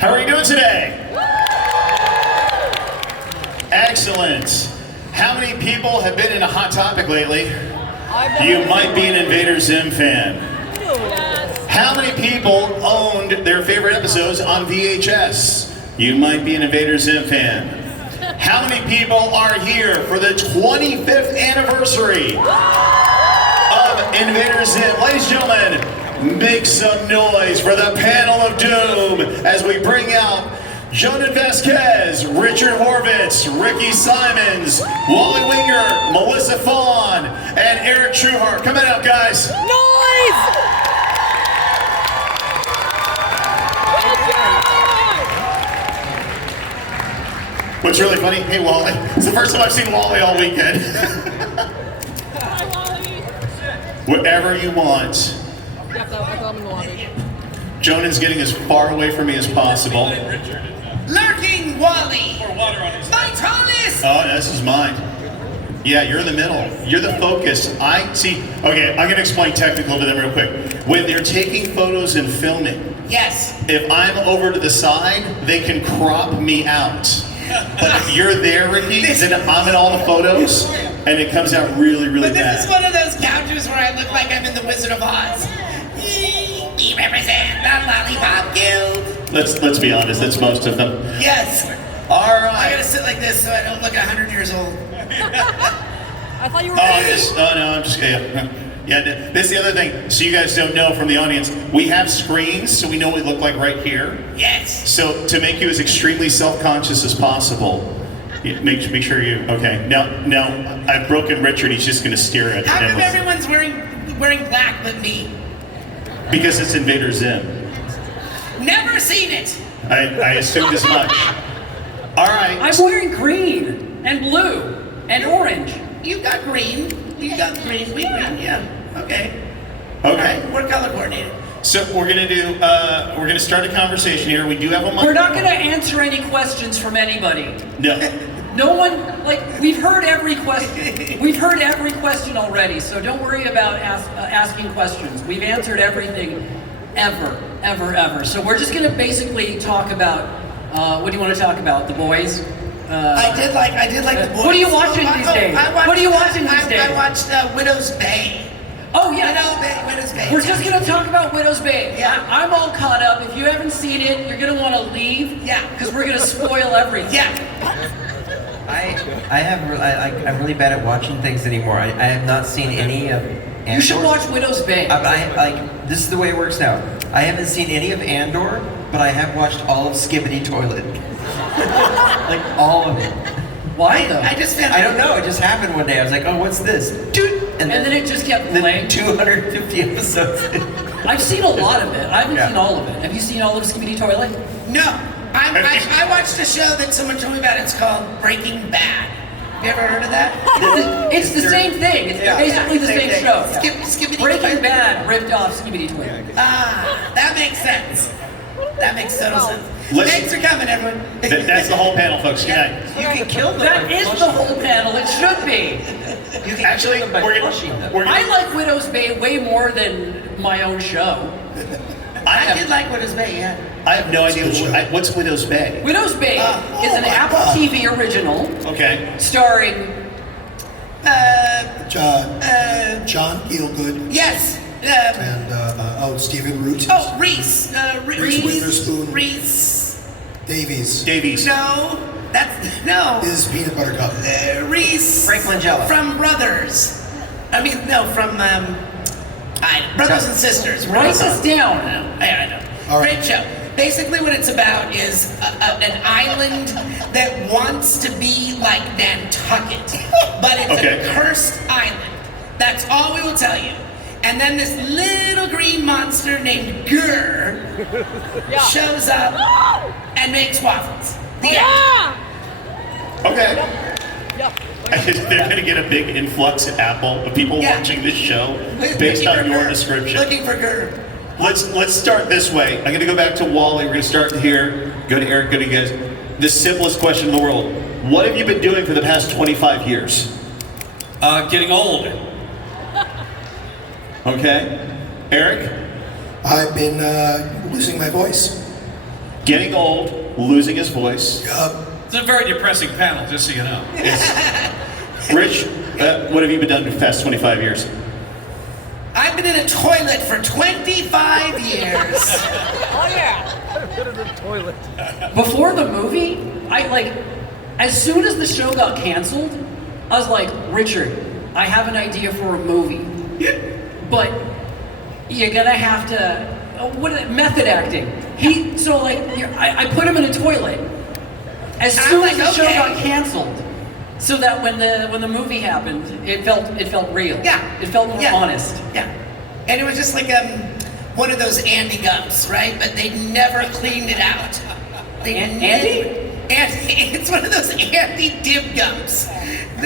How are you doing today? Excellent. How many people have been in a hot topic lately? You might be an Invader Zim fan. How many people owned their favorite episodes on VHS? You might be an Invader Zim fan. How many people are here for the 25th anniversary of Invader Zim? Ladies and gentlemen, make some noise for the panel of doom as we bring out Jhonen Vasquez, Richard Horvitz, Rikki Simons, Wally Wingert, Melissa Fahn, and Eric Trueheart. Come on out, guys. Noise! What's really funny, hey Wally, it's the first time I've seen Wally all weekend. Hi, Wally. Whatever you want. Jhonen's getting as far away from me as possible. Lurking Wally! My tallest! Oh, this is mine. Yeah, you're in the middle. You're the focus. I see. Okay, I'm gonna explain technical to them real quick. When they're taking photos and filming, Yes. if I'm over to the side, they can crop me out. But if you're there, Rikki, then I'm in all the photos, and it comes out really, really But this bad. is one of those couches where I look like I'm in the Wizard of Oz. We represent the Lollipop Guild. Let's be honest, that's most of them. Yes. All I right. gotta sit like this so I don't look 100 years old. I thought you were No, I'm just yeah. Yeah, this is the other thing. So you guys don't know from the audience, we have screens so we know what we look like right here. Yes. So to make you as extremely self-conscious as possible, make sure you, okay. Now I've broken Richard, he's just gonna stare at How come it. everyone's wearing black but me? Because it's Invader Zim. Never seen it. I assumed as much. All right. I'm wearing green and blue and orange. You got green. You got green. We green. Yeah. Okay. Okay. All right. We're color coordinated. So we're gonna start a conversation here. We do have a mic. We're not going to answer any questions from anybody. No. No one, like, we've heard every question. We've heard every question already, so don't worry about asking questions. We've answered everything ever. So we're just going to basically talk about, what do you want to talk about? The boys? I did like the boys. What are you watching these days? What are you watching these days? I watched Widow's Bay. Oh yeah, Widow's Bay. we're just gonna talk about Widow's Bay. Yeah. I'm all caught up. If you haven't seen it, you're gonna want to leave. Yeah. Because we're gonna spoil everything. Yeah. I'm really bad at watching things anymore. I have not seen any of Andor. You should watch Widow's Bay. This is the way it works now. I haven't seen any of Andor, but I have watched all of Skibbity Toilet. Like all of it. Why though? I don't know. It just happened one day. I was like, oh, what's this? Dude. And then it just kept then playing. 250 episodes. I've seen a lot of it. I haven't Yeah. seen all of it. Have you seen all of Skibbity Toilet? No. I watched a show that someone told me about. It's called Breaking Bad. Have you ever heard of that? It's the same thing. It's basically the same thing. show. Skibbity Breaking Toilet. Bad ripped off Skibbity Toilet. Ah, that makes sense. That makes total sense. Listen. Thanks for coming, everyone. That's the whole panel, folks. Good night. You can kill them. That by is flushing the whole panel. It should be. them. You can Actually, kill them by we're flushing them. I like Widow's Bay way more than my own show. I did like Widow's Bay, yeah. I have no idea what's Widow's Bay. Widow's Bay is an my Apple God. TV original Okay. starring John Gielgud Yes. and Stephen Root. Reese. Reese Witherspoon. Reese. Davies. No. No. Is Peanut Butter Cup. Reese. Frank Langella. From Brothers. I mean, no, from Brothers and Sisters. Write this down. I know. All right. Great show. Basically, what it's about is an island that wants to be like Nantucket, but it's Okay. a cursed island. That's all we will tell you. And then this little green monster named Gurr shows up and makes waffles. The end. Okay. They're going to get a big influx of people Yeah. watching this show Looking based on for your Gurr. description. Looking for Gurr. Let's start this way. I'm going to go back to Wally. We're going to start here. Go to Eric. Go to you guys. The simplest question in the world. What have you been doing for the past 25 years? Getting old. Okay. Eric? I've been losing my voice. getting old, losing his voice. It's a very depressing panel, just so you know. Rich, what have you been done for the past 25 years? I've been in a toilet for 25 years. Oh yeah. Before the movie, as soon as the show got canceled, I was like, Richard, I have an idea for a movie, but you're gonna have to, method acting. I put him in a toilet as soon as the show got canceled, so that when the movie happened, it felt real. Yeah. It felt more honest. Yeah. And it was just like one of those Andy gums, right? But they never cleaned it out. Andy? It's one of those Andy dib gums.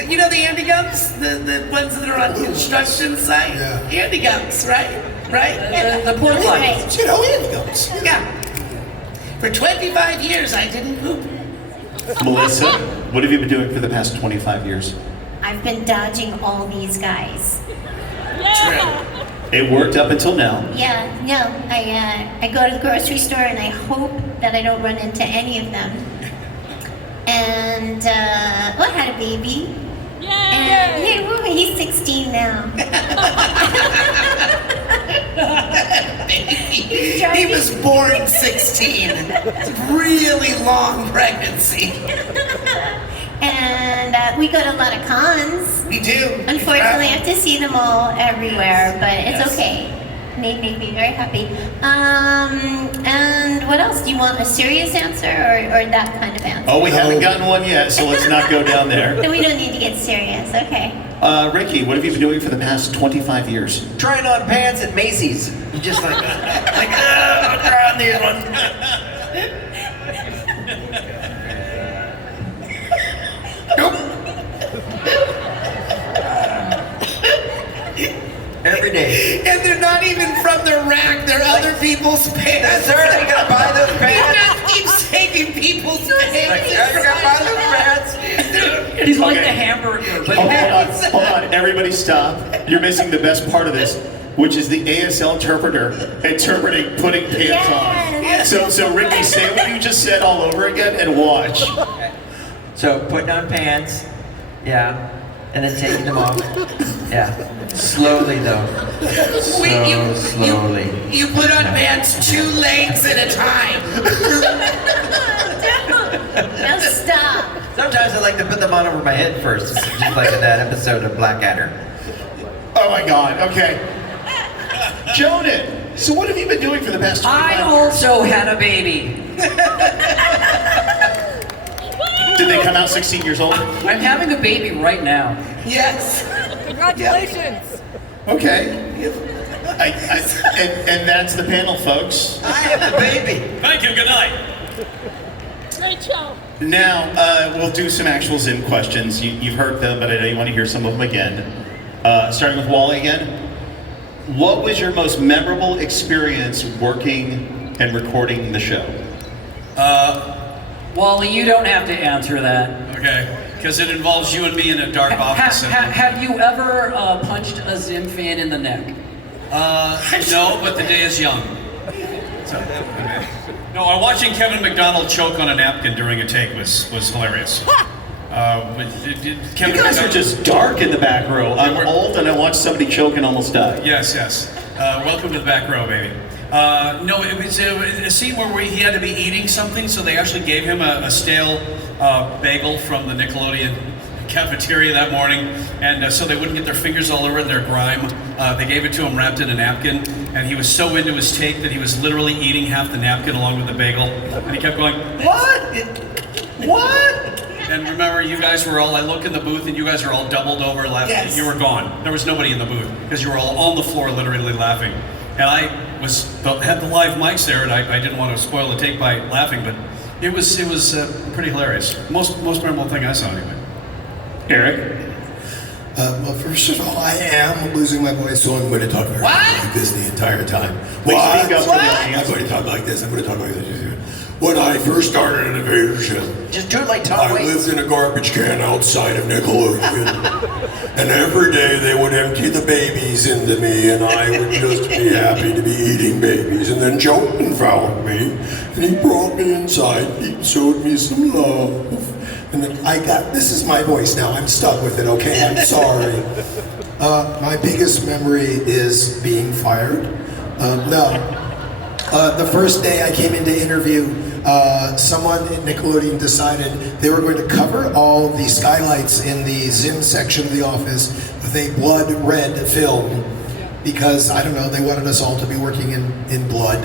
You know the Andy gums? The ones that are on construction site? Yeah. Andy gums, right? Right? The pork lines. You know, Andy goes. Yeah. For 25 years, I didn't poop. Melissa, what have you been doing for the past 25 years? I've been dodging all these guys. Yeah. It worked up until now. Yeah, no, I go to the grocery store and I hope that I don't run into any of them. And I had a baby. And Yay. he's 16 now. He was born 16. It's a really long pregnancy. And we go to a lot of cons. We do. Unfortunately, I have to see them all everywhere, but it's okay. They make me very happy. And what else? Do you want a serious answer or that kind of answer? Oh, we haven't gotten one yet, so let's not go down there. No, we don't need to get serious. Okay. Rikki, what have you been doing for the past 25 years? Trying on pants at Macy's. You just like I'll try on these ones. Every day. And they're not even from the rack, they're other people's pants. Sir, you gotta buy those He pants. just keeps taking people's Like, pants. you gotta buy those pants. He's like Okay. the hamburger, but Hold on, everybody stop. You're missing the best part of this, which is the ASL interpreter interpreting putting pants on. Yes. So Rikki, say what you just said all over again and watch. So putting on pants, yeah, and then taking them off, yeah. Slowly though. Slowly. You put on pants 2 legs at a time. No, stop. Sometimes I like to put them on over my head first, just like in that episode of Blackadder. Oh my God, okay. Jhonen, so what have you been doing for the past 25 I years? also had a baby. Did they come out 16 years old? I'm having a baby right now. Yes. Congratulations. Okay. And that's the panel, folks. I have the baby. Thank you, good night. Great show. Now, we'll do some actual ZIM questions. You've heard them, but I know you want to hear some of them again. Starting with Wally again. What was your most memorable experience working and recording the show? Wally, you don't have to answer that. Okay, because it involves you and me in a dark office. Have you ever punched a ZIM fan in the neck? No, but the day is young. So, no, watching Kevin McDonald choke on a napkin during a take was hilarious. You guys are just dark in the back row. I'm old and I watched somebody choke and almost die. Yes. Welcome to the back row, baby. No, it was a scene where he had to be eating something, so they actually gave him a stale bagel from the Nickelodeon cafeteria that morning, and so they wouldn't get their fingers all over their grime. They gave it to him wrapped in a napkin, and he was so into his take that he was literally eating half the napkin along with the bagel, and he kept going, What? And remember, you guys were all, I look in the booth and you guys are all doubled over laughing. Yes. You were gone. There was nobody in the booth because you were all on the floor literally laughing. And I had the live mics there and I didn't want to spoil the take by laughing, but it was pretty hilarious. Most memorable thing I saw anyway. Eric? Well, first of all, I am losing my voice, so I'm going to talk like this the entire time. Wait, speak up for the I'm audience. going to talk like this. I'm going to talk like this. when I first started in Invader Zim, Just do it like Tom I Waits. lived in a garbage can outside of Nickelodeon. And every day they would empty the babies into me, and I would just be happy to be eating babies. And then Jhonen found me, and he brought me inside. He showed me some love. And then this is my voice now. I'm stuck with it, okay? I'm sorry. My biggest memory is being fired. The first day I came in to interview, someone at Nickelodeon decided they were going to cover all the skylights in the ZIM section of the office with a blood red film because, I don't know, they wanted us all to be working in blood.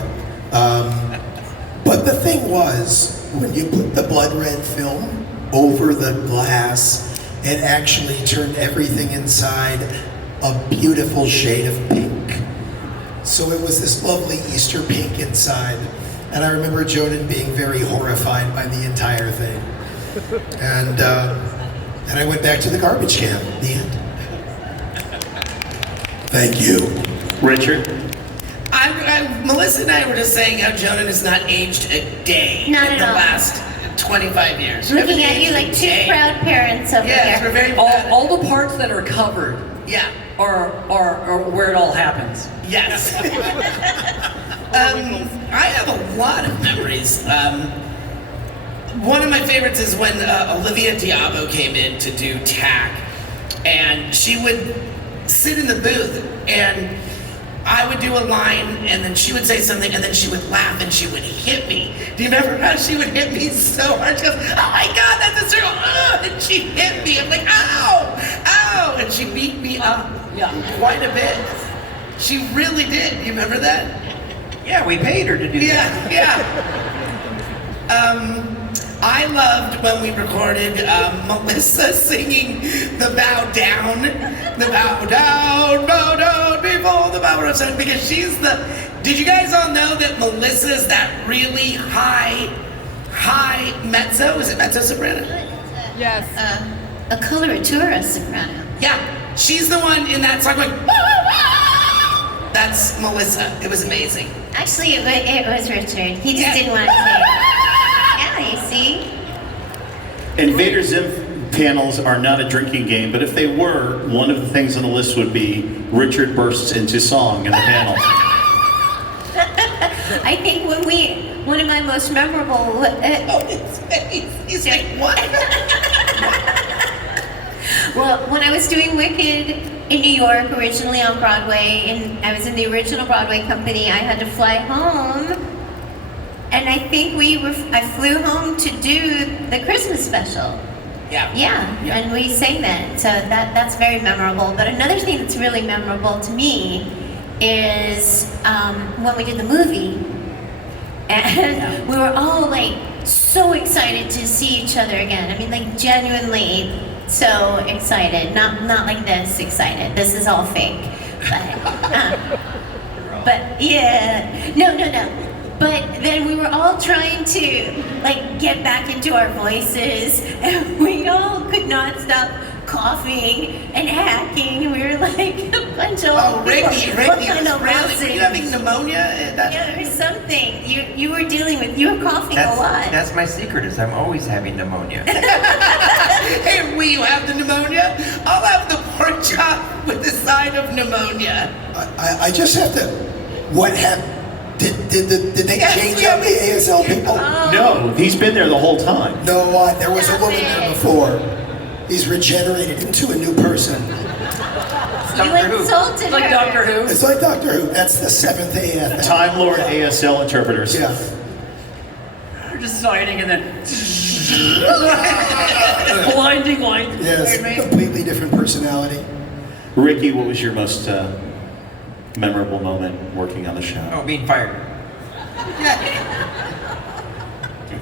But the thing was, when you put the blood red film over the glass, it actually turned everything inside a beautiful shade of pink. So it was this lovely Easter pink inside. And I remember Jhonen being very horrified by the entire thing. And I went back to the garbage can. The end. Thank you. Richard? Melissa and I were just saying how Jhonen has not aged a day Not in at the all. last 25 years. Looking Haven't at you aged like a two day. proud parents over Yes, here. we're very proud. All the parts that are covered Yeah. are where it all happens. Yes. I have a lot of memories. One of my favorites is when Olivia Diabo came in to do TAC, and she would sit in the booth, and I would do a line, and then she would say something, and then she would laugh, and she would hit me. Do you remember how she would hit me so hard? She goes, "Oh my God, that's a circle!" And she hit me. I'm like, "Ow, ow!" And she beat me up, quite a bit. She really did. You remember that? Yeah, we paid her to do that. Yeah. I loved when we recorded Melissa singing the bow down before the bow down, because she's the. Did you guys all know that Melissa is that really high mezzo? Is it mezzo soprano? Yes. A coloratura soprano. Yeah, she's the one in that song going. That's Melissa. It was amazing. Actually, it was Richard. He just Yeah. didn't want to say it. Yeah, you see? Invader Zim panels are not a drinking game, but if they were, one of the things on the list would be Richard bursts into song in the panel. I think one of my most memorable. He's like, what? Well, when I was doing Wicked in New York, originally on Broadway, and I was in the original Broadway company, I had to fly home, and I think I flew home to do the Christmas special. Yeah. Yeah, and we sang that, so that's very memorable. But another thing that's really memorable to me is when we did the movie, and we were all like so excited to see each other again. I mean, like genuinely so excited. Not like this excited. This is all fake. But yeah, no. But then we were all trying to like get back into our voices, and we all could not stop coughing and hacking. We were like a bunch of Rikki, what it kind was of really, were rancid- you having pneumonia? Yeah, or something. You were dealing with. You were coughing a lot. That's my secret, is I'm always having pneumonia. Hey, will you have the pneumonia? I'll have the pork chop with the side of pneumonia. I just have to. What happened? Did they change out the ASL people? No, he's been there the whole time. No, there was a woman there before. He's regenerated into a new person. You insulted her. Like Doctor Who. It's like Doctor Who. That's the 7th AF. Time Lord ASL interpreters. Yeah. You're just signing and then blinding light. Yes, completely different personality. Rikki, what was your most memorable moment working on the show? Oh, being fired.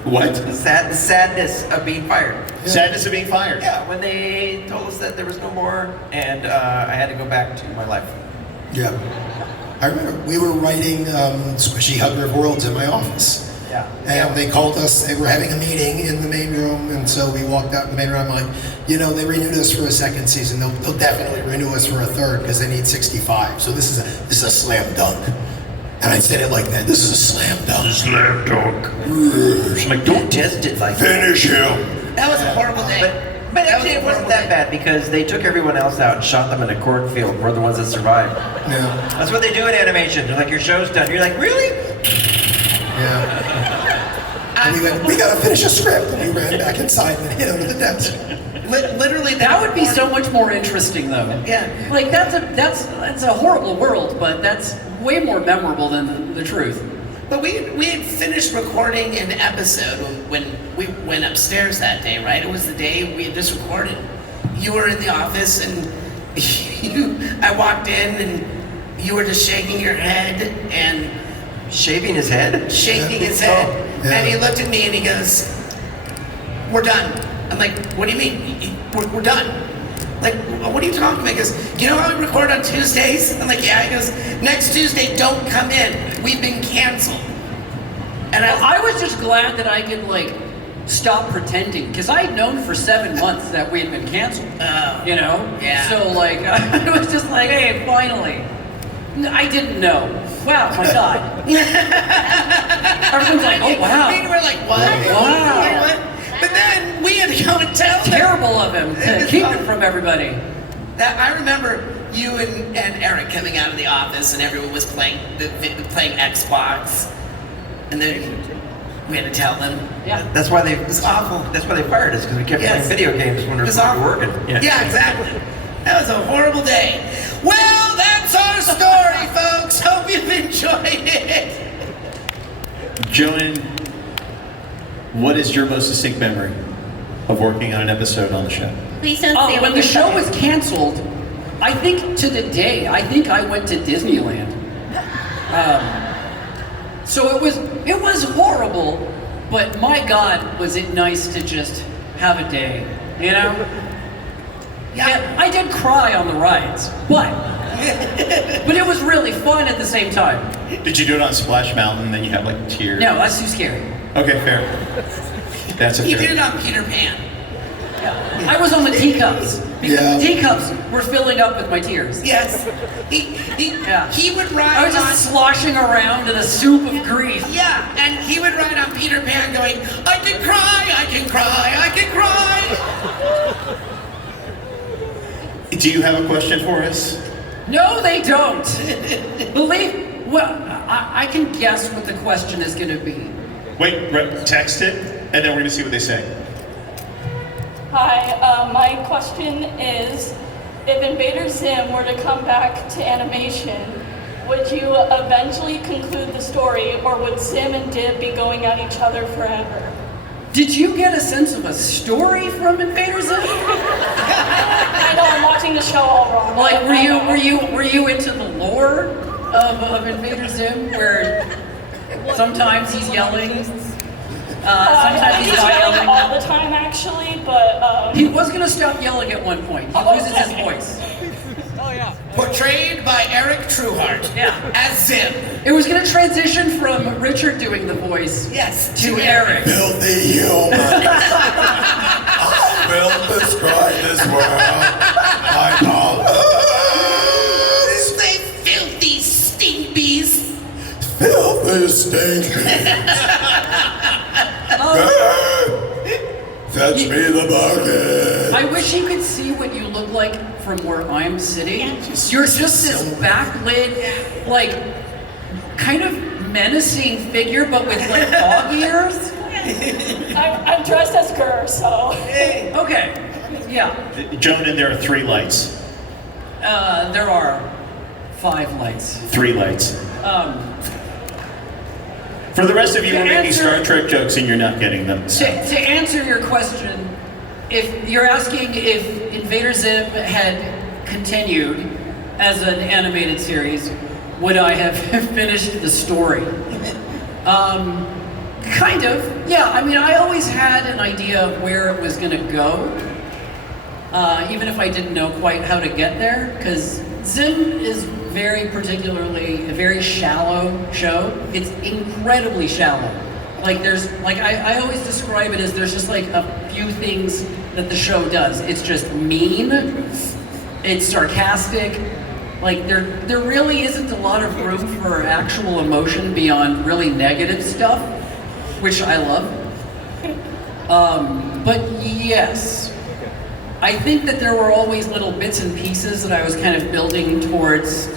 What? The sadness of being fired. Sadness of being fired. Yeah, when they told us that there was no more, and I had to go back to my life. Yeah. I remember we were writing Squishy Hugger of Worlds in my office. Yeah. And they called us, they were having a meeting in the main room, and so we walked out in the main room. I'm like, they renewed us for a second season. They'll definitely renew us for a third because they need 65. So this is a slam dunk. And I said it like that. This is a slam dunk. Slam dunk. I'm like, don't test it like that. Finish him. That was a horrible day. But actually, it wasn't that bad because they took everyone else out and shot them in a cornfield. We're the ones that survived. Yeah. That's what they do in animation. They're like, your show's done. You're like, really? Yeah. And we went, we gotta finish a script. And we ran back inside and hid under the desk. Literally, That would be so much more interesting, though. Yeah. Like that's a horrible world, but that's way more memorable than the truth. But we had finished recording an episode when we went upstairs that day, right? It was the day we had just recorded. You were in the office and I walked in and you were just shaking your head and Shaving his head? shaking his head. Yeah. And he looked at me and he goes, "We're done." I'm like, "What do you mean? We're done?" Like, what are you talking about? He goes, "You know how we record on Tuesdays?" I'm like, "Yeah." He goes, "Next Tuesday, don't come in. We've been canceled." And I was just glad that I could like stop pretending because I had known for 7 months that we had been canceled. Oh. You know? Yeah. So like I was just like, hey, finally. I didn't know. Wow, my God. Everyone's like, oh wow. we were like, "What? Wow. What?" But then we had to go and tell them. Terrible of him to keep it from everybody. That I remember you and Eric coming out of the office and everyone was playing Xbox, and then we had to tell them. Yeah. That's why It was awful. That's why they fired us because we kept Yes. playing video games when we It was were awful. working. Yeah, exactly. That was a horrible day. Well, that's our story, folks. Hope you've enjoyed it. Jhonen, what is your most distinct memory of working on an episode on the show? Please don't say When the show was canceled, I think to the day, I think I went to Disneyland. So it was horrible, but my God, was it nice to just have a day, you know? Yeah, I did cry on the rides, but it was really fun at the same time. Did you do it on Splash Mountain, then you had like tears? No, that's too scary. Okay, fair. That's a He fair. did it on Peter Pan. Yeah. I was on the teacups because the teacups were filling up with my tears. Yes. He would ride I was on. just sloshing around in a soup of grief. Yeah, and he would ride on Peter Pan going, "I can cry, I can cry, I can cry." Do you have a question for us? No, they don't. I can guess what the question is going to be. Wait, text it, and then we're gonna see what they say. Hi, my question is, if Invader Zim were to come back to animation, would you eventually conclude the story, or would Zim and Dib be going at each other forever? Did you get a sense of a story from Invader Zim? I know I'm watching the show all wrong. Like, were you into the lore of Invader Zim, where sometimes he's yelling, sometimes he's not yelling all yelling? the time, actually, but He was gonna stop yelling at one point. He loses his voice. Portrayed by Eric Trueheart. Yeah. As Zim. It was gonna transition from Richard doing the voice Yes. to Eric. Filthy human. I will destroy this world. I call They filthy stink bees. filthy stinky. Fetch me the bucket. I wish you could see what you look like from where I'm sitting. You're just this backlit, like, kind of menacing figure, but with like dog ears. I'm dressed as Gur, so. Okay, yeah. Jhonen, there are 3 lights. There are 5 lights. 3 lights. Um, For the rest of you, To we're making answer- Star Trek jokes and you're not getting them. to answer your question, if you're asking if Invader Zim had continued as an animated series, would I have finished the story? Kind of, yeah. I mean, I always had an idea of where it was going to go, even if I didn't know quite how to get there, because Zim is very particularly a very shallow show. It's incredibly shallow. Like I always describe it as there's just like a few things that the show does. It's just mean, it's sarcastic, Like there really isn't a lot of room for actual emotion beyond really negative stuff, which I love. But yes, I think that there were always little bits and pieces that I was kind of building towards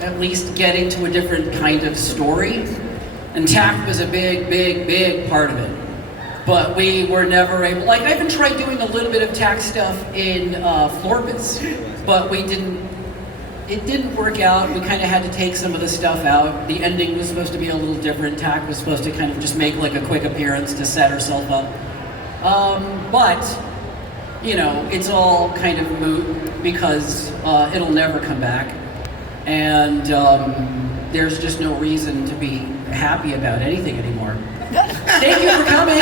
at least getting to a different kind of story. And tact was a big part of it. But we were never able, like I even tried doing a little bit of tact stuff in Horvitz, but it didn't work out. We kind of had to take some of the stuff out. The ending was supposed to be a little different. Tact was supposed to kind of just make like a quick appearance to set herself up. But, you know, it's all kind of moot because it'll never come back. And there's just no reason to be happy about anything anymore. Thank you for coming.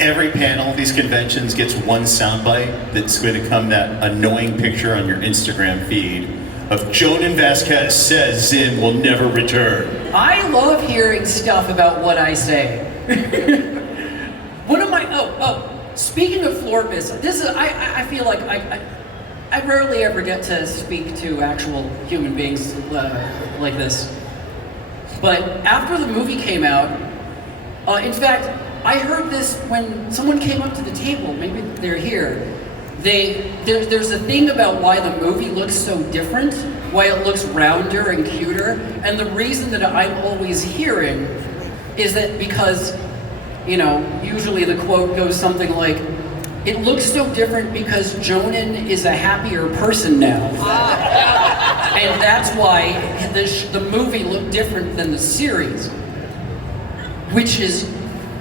Every panel of these conventions gets one soundbite that's going to come that annoying picture on your Instagram feed of Jhonen Vasquez says ZIM will never return. I love hearing stuff about what I say. One of my, speaking of Florpus, this is, I feel like I rarely ever get to speak to actual human beings like this. But after the movie came out, in fact, I heard this when someone came up to the table, maybe they're here. There's a thing about why the movie looks so different, why it looks rounder and cuter, and the reason that I'm always hearing is that because, you know, usually the quote goes something like, it looks so different because Jhonen is a happier person now. And that's why the movie looked different than the series, which is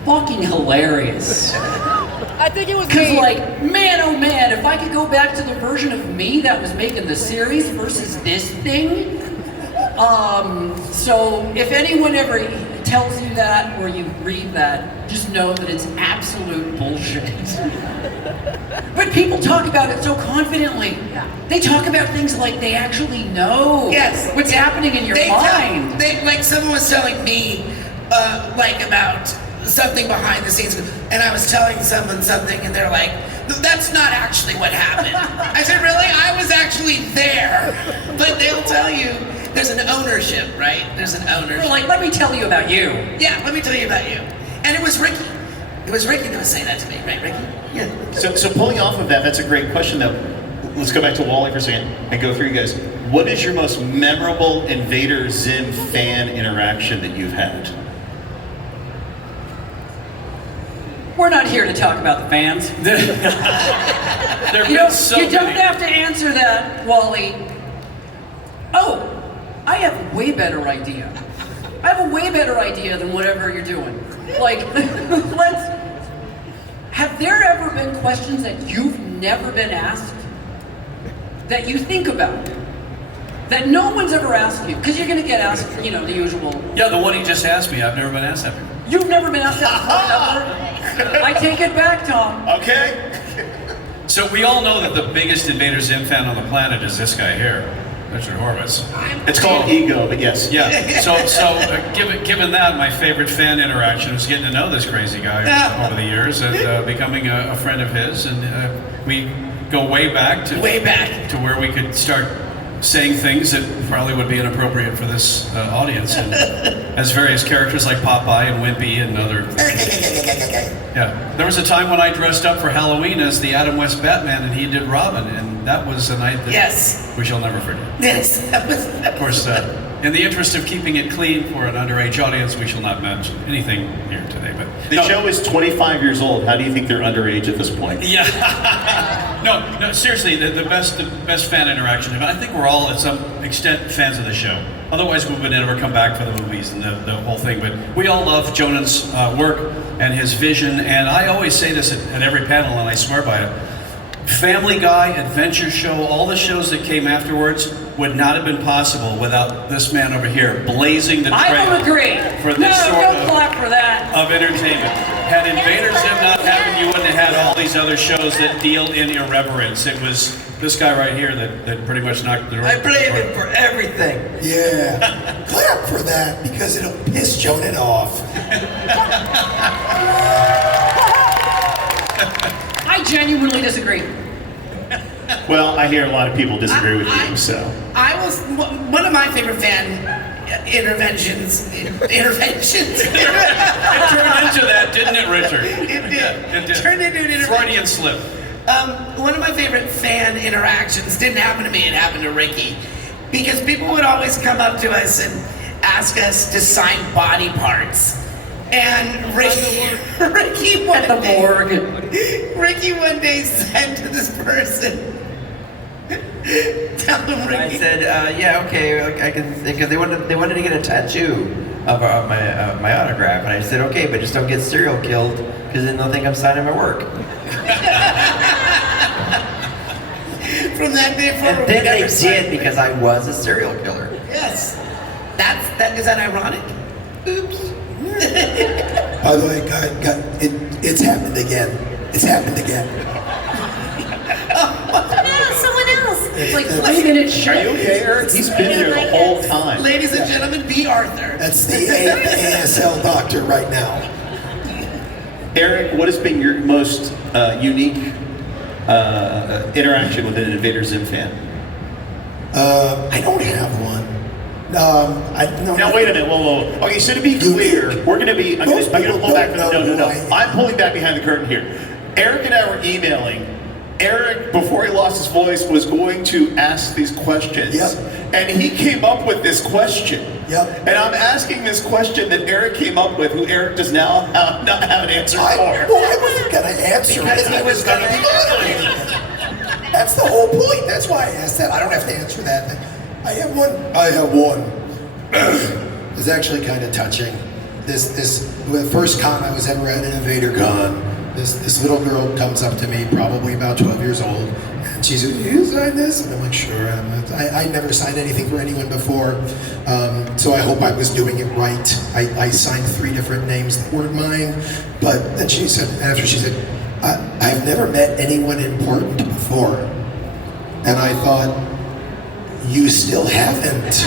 fucking hilarious. I think it was Because me. like, man, oh man, if I could go back to the version of me that was making the series versus this thing. So if anyone ever tells you that or you read that, just know that it's absolute bullshit. But people talk about it so confidently. They talk about things like they actually know what's happening in your mind. Like someone was telling me, like about something behind the scenes, and I was telling someone something, and they're like, "That's not actually what happened." I said, "Really? I was actually there." But they'll tell you there's an ownership, right? There's an ownership. They're like, let me tell you about you. Yeah, let me tell you about you. And it was Rikki. It was Rikki that was saying that to me, right, Rikki? Yeah. So pulling off of that, that's a great question though. Let's go back to Wally for a second and go through you guys. What is your most memorable Invader ZIM fan interaction that you've had? We're not here to talk about the fans. You don't have to answer that, Wally. Oh, I have a way better idea. I have a way better idea than whatever you're doing. Like, have there ever been questions that you've never been asked? That you think about? That no one's ever asked you? Because you're gonna get asked, you know, the usual. Yeah, the one he just asked me, I've never been asked that before. You've never been asked that before, ever? I take it back, Tom. Okay. So we all know that the biggest Invader ZIM fan on the planet is this guy here, Mr. Horvitz. It's called ego, but yes. Yeah. So given that, my favorite fan interaction was getting to know this crazy guy over the years and becoming a friend of his, and we go way back to where we could start saying things that probably would be inappropriate for this audience, and as various characters like Popeye and Wimpy and other. Yeah, there was a time when I dressed up for Halloween as the Adam West Batman, and he did Robin, and that was a night that we shall never forget. Yes, that was. Of course, in the interest of keeping it clean for an underage audience, we shall not mention anything here today. But the show is 25 years old. How do you think they're underage at this point? Yeah. No, seriously, the best fan interaction. I think we're all, at some extent, fans of the show. Otherwise, we would never come back for the movies and the whole thing. But we all love Jhonen's work and his vision. And I always say this at every panel, and I swear by it. Family Guy, Adventure Show, all the shows that came afterwards would not have been possible without this man over here blazing the trail. I don't agree. For this sort don't clap for that. of entertainment. Had Invader ZIM not happened, you wouldn't have had all these other shows that deal in irreverence. It was this guy right here that pretty much knocked the door. I blame him for everything. Yeah. Clap for that because it'll piss Jhonen off. I genuinely disagree. Well, I hear a lot of people disagree with you, so. I was one of my favorite fan interventions. It turned into that, didn't it, Richard? It did. It did. Turned into an intervention. Freudian slip. One of my favorite fan interactions didn't happen to me, it happened to Rikki. Because people would always come up to us and ask us to sign body parts. And Rikki one At the day, morgue. Rikki one day said to this person, tell him, I Rikki. said, yeah, okay, I can, because they wanted to get a tattoo of my autograph, and I said, okay, but just don't get serial killed, because then they'll think I'm signing my work. From that day forward, And then we they never signed did, because I was a serial killer. Yes. Is that ironic? Oops. By the way, it's happened again. It's happened again. Someone else. It's like 3 minutes Are short. you okay, Eric? He's been here the whole time. Ladies and gentlemen, B. Arthur. That's the ASL doctor right now. Eric, what has been your most unique interaction with an Invader Zim fan? I don't have one. Now wait a minute, whoa. Okay, so to be clear, we're gonna be, I'm gonna pull back from the, no. I'm pulling back behind the curtain here. Eric and I were emailing. Eric, before he lost his voice, was going to ask these questions. Yep. And he came up with this question. Yep. And I'm asking this question that Eric came up with, who Eric does now not have an answer for. I wasn't gonna answer Because it. he was gonna be That's the whole point. That's why I asked that. I don't have to answer that. I have one. It's actually kind of touching. The first con I was ever at, an Invader Con, this little girl comes up to me, probably about 12 years old, and she said, "You sign this?" And I'm like, "Sure." I never signed anything for anyone before, so I hope I was doing it right. I signed 3 different names that weren't mine, but then she said, after she said, I've never met anyone important before. And I thought, you still haven't.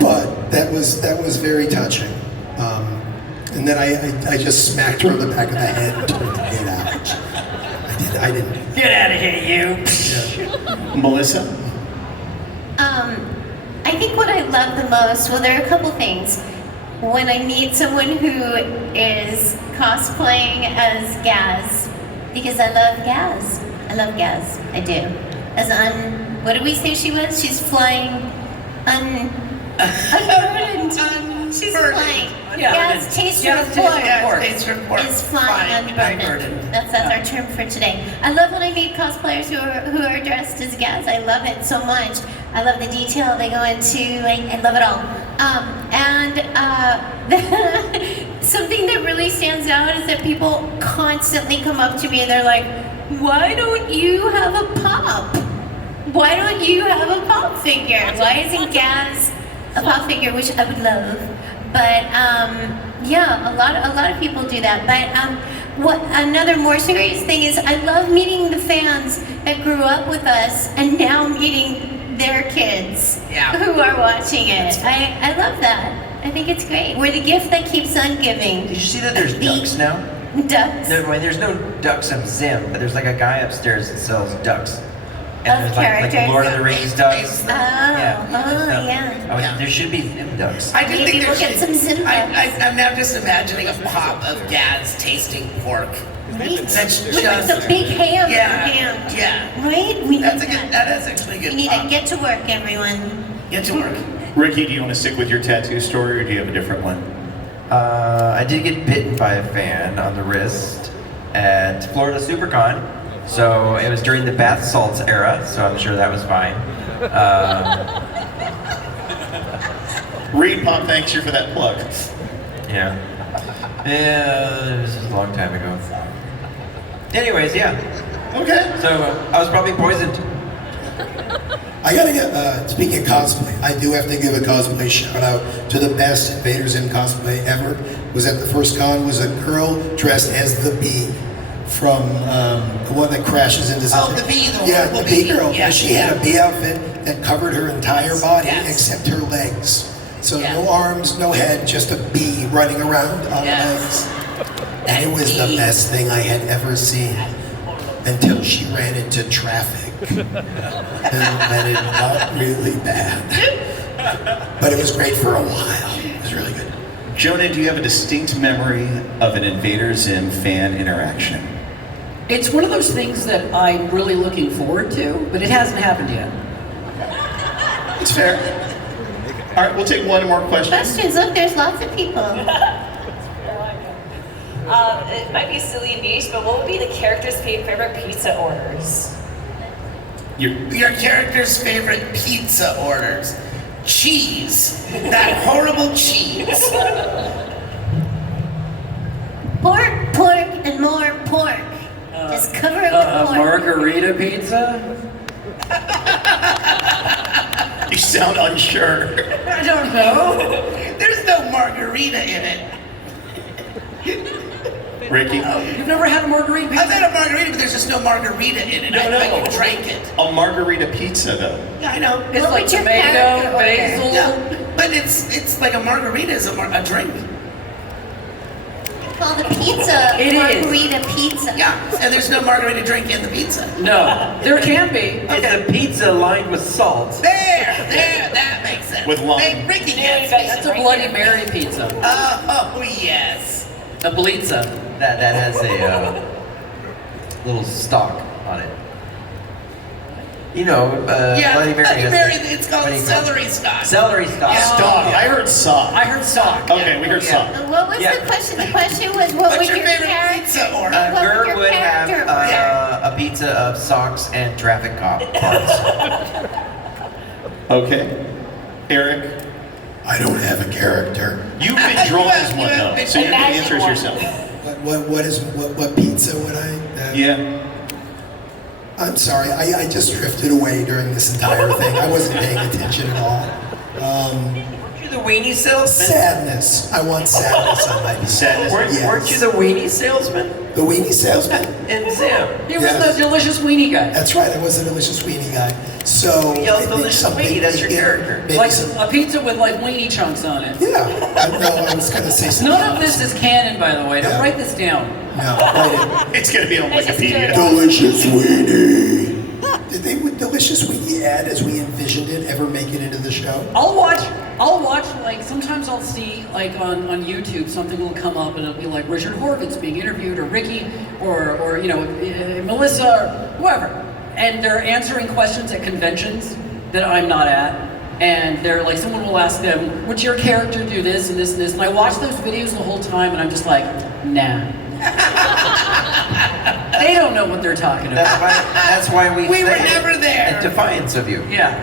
But that was very touching. And then I just smacked her on the back of the head and told her to get out. I didn't. Get out of here, you. Yeah. Melissa? I think what I love the most, well, there are a couple things. When I meet someone who is cosplaying as Gaz, because I love Gaz. I do. What did we say she was? She's flying unburdened. She's flying. Gaz Taste Report is flying unburdened. That's our term for today. I love when I meet cosplayers who are dressed as Gaz. I love it so much. I love the detail they go into. I love it all. Something that really stands out is that people constantly come up to me and they're like, "Why don't you have a pop? Why don't you have a pop figure? Why isn't Gaz a pop figure?" Which I would love. But yeah, a lot of people do that. But what another more serious thing is, I love meeting the fans that grew up with us and now meeting their kids who are watching it. I love that. I think it's great. We're the gift that keeps on giving. Did you see that there's ducks now? Ducks. There's no ducks on ZIM, but there's like a guy upstairs that sells ducks. And Of there's like Lord of the Rings ducks. Yeah. There should be ZIM ducks. I do Maybe think we'll there get should- some Zim I'm now just imagining a pop of Gaz tasting pork. Right? That's With like the big ham in Yeah, her hand. yeah. Right? We need That is actually a We good need pop. to get to work, everyone. Get to work. Ricky, do you want to stick with your tattoo story, or do you have a different one? I did get bitten by a fan on the wrist at Florida SuperCon. So it was during the bath salts era, so I'm sure that was fine. Reed Pop thanks you for that plug. Yeah. Yeah, this was a long time ago. Anyways, yeah. Okay. So I was probably poisoned. I gotta get, speaking of cosplay, I do have to give a cosplay shout out to the best Invader Zim cosplay ever. Was at the first con, was a girl dressed as the Bee from the one that crashes into something. Oh, the Bee, the yeah, horrible the Bee Bee. girl. Yeah. She had a Bee outfit that covered her entire body Yes. except her legs. So Yeah. no arms, no head, just a bee running around on Yes. legs. And it was the best thing I had ever seen. until she ran into traffic. And then it got really bad. But it was great for a while. It was really good. Jhonen, do you have a distinct memory of an Invader Zim fan interaction? It's one of those things that I'm really looking forward to, but it hasn't happened yet. It's fair. All right, we'll take one more question. Questions, look, there's lots of people. It might be silly and niche, but what would be the character's favorite pizza orders? Your character's favorite pizza orders. Cheese. That horrible cheese. Pork, and more pork. Just cover it with pork. Margarita pizza? You sound unsure. I don't know. There's no margarita in it. Rikki? You've never had a margarita pizza? I've had a margarita, but there's just no margarita in it. I drank it. A margarita pizza, though. Yeah, I know. It's What like would your tomato, character order? basil. Yeah, but it's like a margarita is a drink. Call the pizza It is. margarita pizza. Yeah, and there's no margarita drink in the pizza. No, there can be. It's a pizza lined with salt. There, that makes sense. With lime. Hey, Rikki gets Yeah, me. That's a Bloody Mary pizza. Oh, yes. A blitza. That has a little stalk on it. You know, Yeah, Bloody Mary. Bloody has Mary, the- it's called what do you call it? celery stalk. Celery stalk. Stock. I heard sock. I heard sock. Okay, we heard sock. What was Yeah. the question? The question was, what What's would your your favorite character pizza order? what would Gert your would have character order? a pizza of socks and traffic cop parts. Okay. Eric? I don't have a character. You've been drawn as one, though, so you can Imagine answer it one. yourself. What pizza would I? Yeah. I'm sorry, I just drifted away during this entire thing. I wasn't paying attention at all. Weren't you the weenie salesman? Sadness. I want sadness on my pizza. Sadness. Yes. Weren't you the weenie salesman The weenie salesman? in Zim? He was Yes. the delicious weenie guy. That's right, I was a delicious weenie guy. So, Yell I think delicious something weenie, that's your maybe- character. maybe Like some- a pizza with like weenie chunks on it. yeah. No, I was going to say something. None of this is canon, by the way. Don't Yeah. write this down. No, right. It's going to be on It's just Wikipedia. Delicious weenie. Did they with delicious weenie ad as we envisioned it ever make it into the show? I'll watch, like, sometimes I'll see, like, on YouTube, something will come up and it'll be like Richard Horvitz being interviewed, or Rikki, or you know, Melissa, or whoever. And they're answering questions at conventions that I'm not at. And they're like, someone will ask them, would your character do this and this and this? And I watch those videos the whole time and I'm just like, nah. They don't know what they're talking about. That's why we We were say it never there. in defiance of you. Yeah,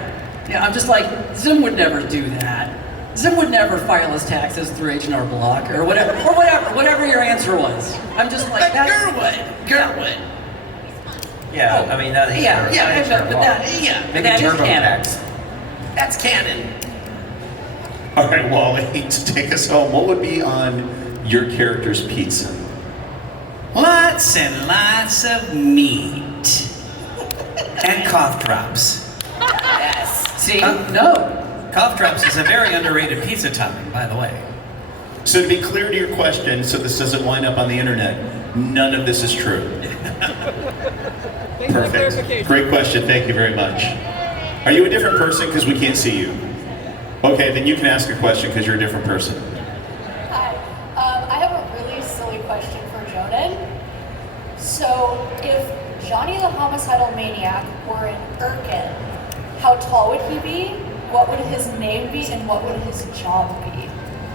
I'm just like, Zim would never do that. Zim would never file his taxes through H&R Block or whatever your answer was. I'm just like, But that's... Gert would. Yeah, I mean, that Yeah, but that, Maybe that is canon. TurboTax. That's canon. All right, Wally, to take us home, what would be on your character's pizza? Lots and lots of meat. And cough drops. Yes. See, no. Cough drops is a very underrated pizza topping, by the way. So to be clear to your question, so this doesn't wind up on the internet, none of this is true. Perfect. Great question. Thank you very much. Are you a different person because we can't see you? Okay, then you can ask a question because you're a different person. Hi. I have a really silly question for Jhonen. So, if Johnny the Homicidal Maniac were an Urkin, how tall would he be? What would his name be? And what would his job be?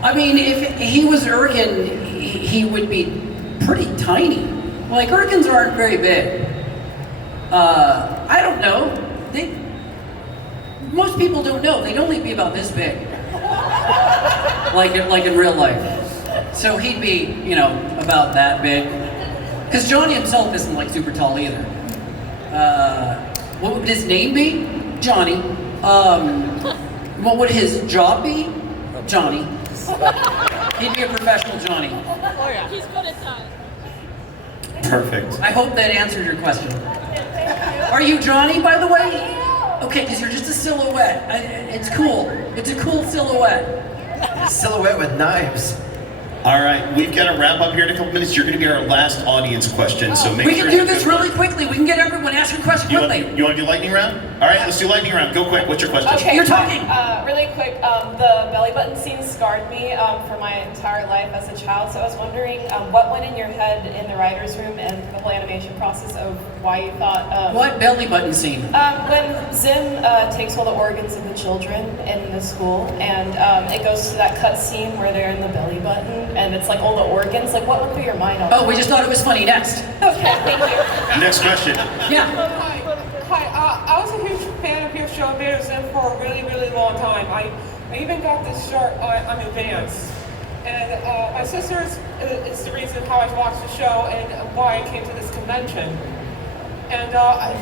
I mean, if he was Urkin, he would be pretty tiny. Like, Urkins aren't very big. I don't know. Most people don't know. They'd only be about this big. like in real life. So he'd be, you know, about that big. Because Johnny himself isn't like super tall either. What would his name be? Johnny. What would his job be? Johnny. He'd be a professional Johnny. Oh yeah. He's good at that. Perfect. I hope that answered your question. Are you Johnny, by the way? Okay, because you're just a silhouette. It's cool. It's a cool silhouette. A silhouette with knives. All right, we've got to wrap up here in a couple minutes. You're going to be our last audience question, so make We sure can do you this really quickly. We can get everyone asking questions You quickly. want to do lightning round? All right, let's do lightning round. Go quick. What's your question? Okay, You're talking. Really quick, the belly button scene scarred me for my entire life as a child. So I was wondering what went in your head in the writers' room and the whole animation process of why you thought. What belly button scene? When Zim takes all the organs of the children in the school, and it goes to that cut scene where they're in the belly button, and it's like all the organs. Like, what went through your mind on that? Oh, we just thought it was funny. Next. Okay, thank you. Next question. Yeah. Hi, I was a huge fan of your show, Invader Zim, for a really, really long time. I even got this shirt on advance. And my sister is the reason how I watched the show and why I came to this convention. And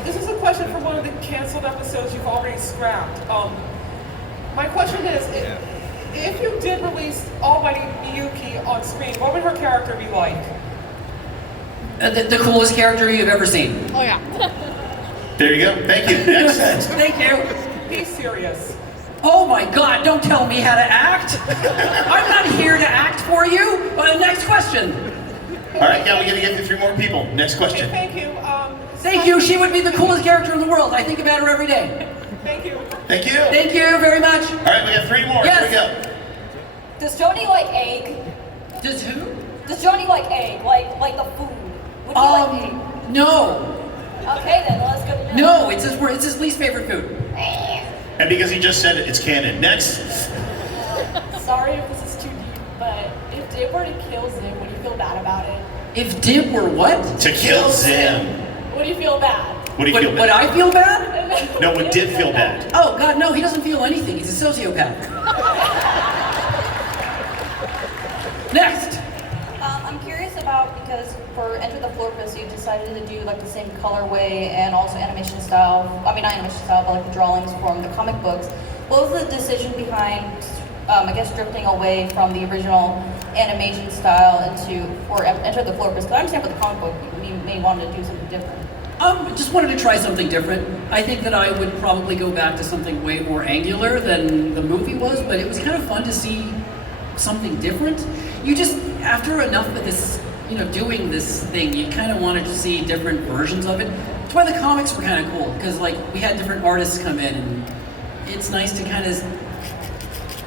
this is a question from one of the canceled episodes you've already scrapped. My question is, if you did release Almighty Miyuki on screen, what would her character be like? The coolest character you've ever seen. Oh yeah. There you go. Thank you. Next. Thank you. Be serious. Oh my God, don't tell me how to act. I'm not here to act for you. Next question. All right, yeah, we got to get to 3 more people. Next question. Thank you. Thank you. She would be the coolest character in the world. I think about her every day. Thank you. Thank you. Thank you very much. All right, we got 3 more. Yes. Here we go. Does Joni like egg? Does who? Does Joni like egg? Like the food? Would you like egg? No. Okay then, let's go to No, it's his least favorite food. And because he just said it, it's canon. Next. Sorry if this is too deep, but if Dib were to kill Zim, would you feel bad about it? If Dib were what? To kill Zim. Would you feel bad? Would he feel Would bad? I feel bad? No, would Dib feel bad? Oh God, no, he doesn't feel anything. He's a sociopath. Next. I'm curious about, because for Enter the Florpus, you decided to do like the same colorway and also animation style. I mean, not animation style, but like the drawings from the comic books. What was the decision behind, I guess, drifting away from the original animation style for Enter the Florpus? Because I understand for the comic book, you may want to do something different. Just wanted to try something different. I think that I would probably go back to something way more angular than the movie was, but it was kind of fun to see something different. You just, after enough of this, doing this thing, you kind of wanted to see different versions of it. That's why the comics were kind of cool, because like we had different artists come in, and it's nice to kind of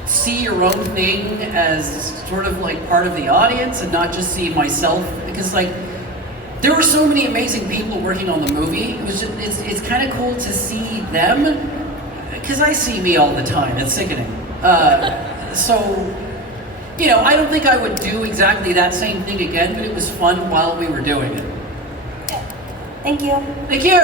see your own thing as sort of like part of the audience and not just see myself, because like there were so many amazing people working on the movie. It was just, it's kind of cool to see them, because I see me all the time. It's sickening. So, I don't think I would do exactly that same thing again, but it was fun while we were doing it. Thank you. Thank you.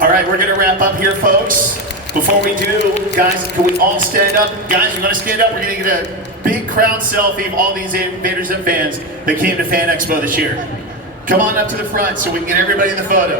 All right, we're going to wrap up here, folks. Before we do, guys, can we all stand up? Guys, we're going to stand up. We're going to get a big crowd selfie of all these Invader Zim fans that came to Fan Expo this year. Come on up to the front so we can get everybody in the photo.